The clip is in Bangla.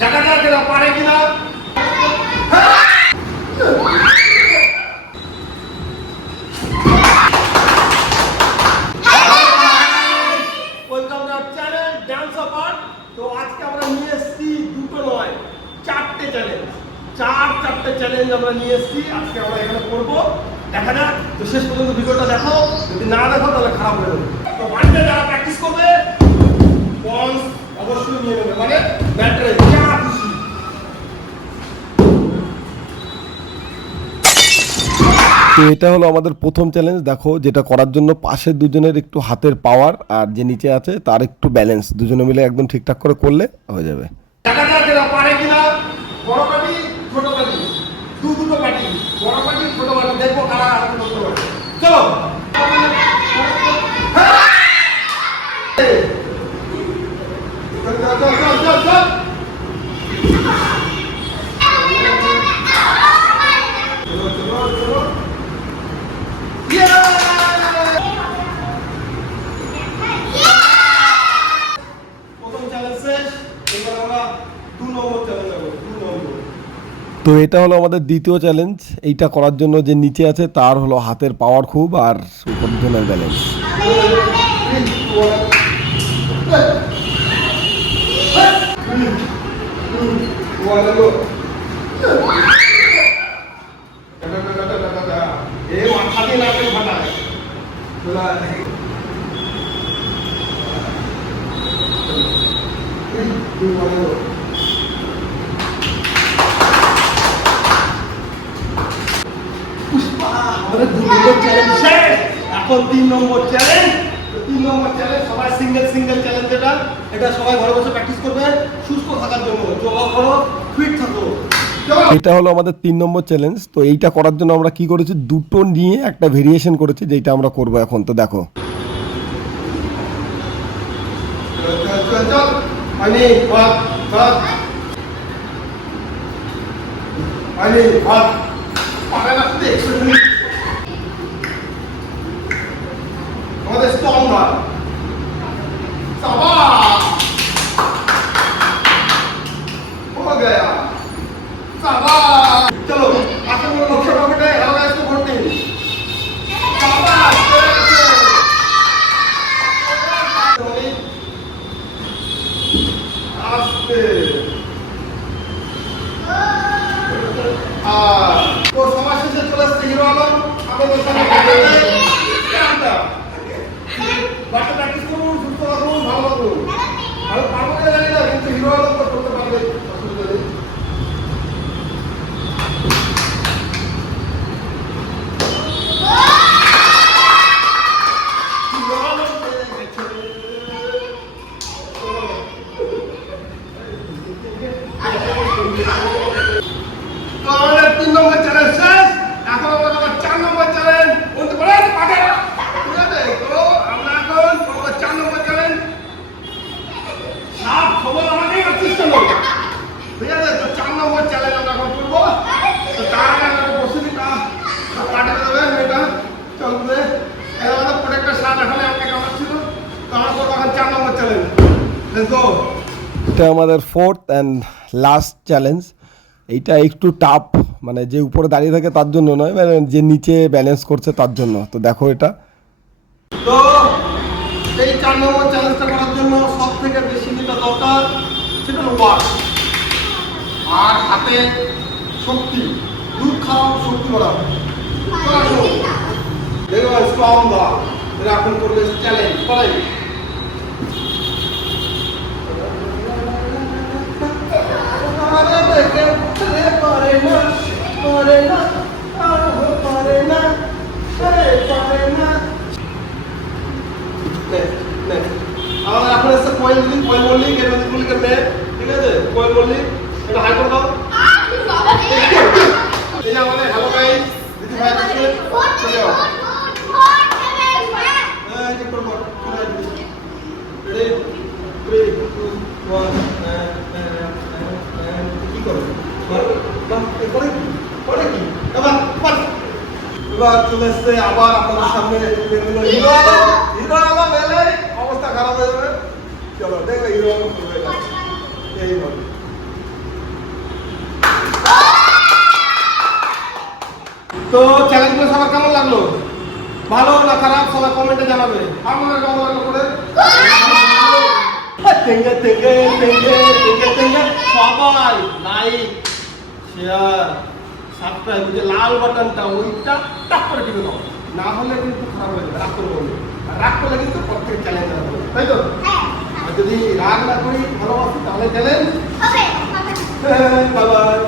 দেখা যাক এরা পারে তো আজকে আমরা নিয়ে এসেছি দুটো নয় চারটে চ্যালেঞ্জ চার চারটে চ্যালেঞ্জ আমরা নিয়ে এসেছি। আজকে আমরা এখানে করব। দেখা যাক তো শেষ পর্যন্ত ভিডিওটা দেখো যদি না দেখো তাহলে খারাপ হয়ে যাবে। তো বাড়িতে যারা প্র্যাকটিস করবে পন্স অবশ্যই নিয়ে নেবে মানে ব্যাটারে যা খুশি। তো এটা হলো আমাদের প্রথম চ্যালেঞ্জ দেখো যেটা করার জন্য পাশের দুজনের একটু হাতের পাওয়ার আর যে নিচে আছে তার একটু ব্যালেন্স দুজনে মিলে একদম ঠিকঠাক করে করলে হয়ে যাবে। দেখা যাক পারে কিনা। বড় পাটি ছোট পাটি দু দুটো পার্টি বড় পার্টি ছোট পার্টি দেখব কারা হাতে করতে চলো। চল, চল, চল, চল। চলো, চলো, চলো। Yeah! প্রথম চ্যালেঞ্জ শেষ এবার আমরা দু নম্বর চ্যালেঞ্জ যাব দু নম্বর তো এটা হলো আমাদের দ্বিতীয় চ্যালেঞ্জ এইটা করার জন্য যে নিচে আছে, তার হলো হাতের পাওয়ার খুব আর উপর জনের ব্যালেন্স দু নম্বর চ্যালেঞ্জ শেষ। এখন তিন নম্বর চ্যালেঞ্জ তিন নম্বর চ্যালেঞ্জ সবাই সিঙ্গেল সিঙ্গেল চ্যালেঞ্জ এটা। এটা সবাই ঘরে বসে প্র্যাকটিস করবে। সুস্থ থাকার জন্য। যোগা করো ফিট থাকো। এটা হলো আমাদের তিন নম্বর চ্যালেঞ্জ তো এইটা করার জন্য আমরা কি করেছি? দুটো নিয়ে একটা ভেরিয়েশন করেছি যেটা আমরা করব এখন। তো দেখো। চল কম নয় চলো আশা করব লোকসভা ভোটে এলাকায় ভোট দিন আসতে আর ও সমাজ শেষে চলে আসছে হিরো আলম আমাদের সাথে বাচ্চা প্র্যাকটিস করুন, সুস্থ থাকুন, ভালো থাকুন। ভালো পারব কিনা জানি না, কিন্তু হিরো আলম তো করতে পারবে, অসুবিধা নেই। তিন নম্বর চ্যালেঞ্জ শেষ এখন আমাদের আবার চার নম্বর চ্যালেঞ্জ বলতে পারেন পাঠে ঠিক আছে তো আমরা এখন করব চার নম্বর চ্যালেঞ্জ সব খবর আমাকেই রাখছিস কেন ঠিক আছে তো চার নম্বর চ্যালেঞ্জ আমরা এখন করব তো তার আগে আমাকে বসে তা পাঠে দেবে মেয়েটা চলবে এবার আমাদের প্রোডাক্টের সাথ এখানে আমাকে কামাচ্ছিল তো আমরা করব এখন চার নম্বর চ্যালেঞ্জ লেটস গো এটা আমাদের ফোর্থ অ্যান্ড লাস্ট চ্যালেঞ্জ এইটা একটু টাফ মানে যে উপরে দাঁড়িয়ে থাকে তার জন্য নয় মানে যে নিচে ব্যালেন্স করছে তার জন্য। তো দেখো এটা। তো এই চার নম্বর চ্যালেঞ্জটা করার জন্য সব থেকে বেশি যেটা দরকার সেটা হলো ওয়াট আর হাতে শক্তি দুধ খাওয়া শক্তি বাড়াও দেখো স্ট্রং দা এরা এখন করবে চ্যালেঞ্জ করাই পারে না এটা হাই দাও। এই যে আমাদের হ্যালো গাইস দিদি ভাই আছে। চলে করব চলে যাও রেডি থ্রি টু ওয়ান কি করো বাহ বাহ এ করে কি করে কি এবার পার এবার চলে এসছে আবার আপনাদের সামনে হিরো আলম। হিরো আলম এলে অবস্থা খারাপ হয়ে যাবে। চলো, দেখবে হিরো আলম করবে এইভাবে তো চ্যালেঞ্জগুলো সবার কেমন লাগল? ভালো না খারাপ সবাই কমেন্টে জানাবে। আমার কেমন লাগল করে? তেঙ্গে তেঙ্গে তেঙ্গে তেঙ্গে তেঙ্গে সবাই লাইক শেয়ার সাবস্ক্রাইব ওই যে লাল বাটনটা ওইটা টাক করে টিপে দাও। না হলে কিন্তু খারাপ হয়ে যাবে রাগ করে বলবে আর রাগ করলে কিন্তু প্রত্যেক চ্যালেঞ্জ হবে। তাই তো? আর যদি রাগ না করি ভালোবাসি তাহলে চ্যালেঞ্জ বাই বাই